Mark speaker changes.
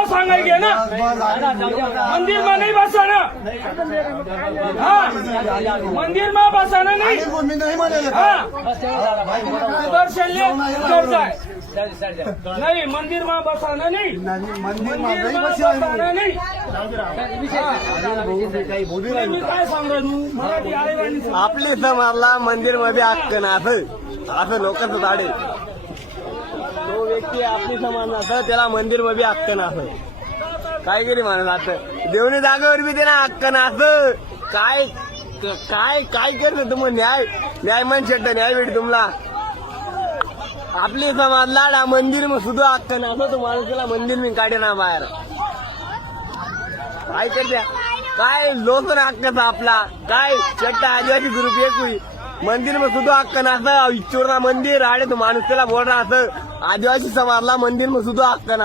Speaker 1: नाव सांगायचे ना? मंदिर में नहीं बसाना. हाँ. मंदिर मा बसा
Speaker 2: ना नाही. म्हणाले
Speaker 1: हाँ. दर्शन ले जाए नहीं मंदिर मा बसा ना नाही.
Speaker 2: मंदिर नाही
Speaker 1: में
Speaker 2: बसला
Speaker 1: नाही. मी काय सांगा तू मराठी आले
Speaker 3: आपले समाजला मंदिरमध्ये हक्क ना असं असं लोकच झाडे. तो व्यक्ती आपली समाज असं त्याला मंदिर बी हक्क नसं काय करी म्हणत असं देवणी जागेवर बी त्याला हक्क ना असं. काय काय काय करत तुम्ही न्याय? न्याय म्हणशेट न्याय भेट तुम्हाला आपली समाज लाडा मंदिर मग सुद्धा हक्क नसं असं तुम्हाला त्याला मंदिर मी काढे ना बाहेर. काय करत्या काय लोक हक्कचा आपला. काय चट्टा आदिवासी ग्रुप एक होई. मंदिर में सुधो हक्क नसतं इच्छोरना मंदिर आडे तो माणूस त्याला बोल रहा आदिवासी समाजला मंदिर में सुधो हक्क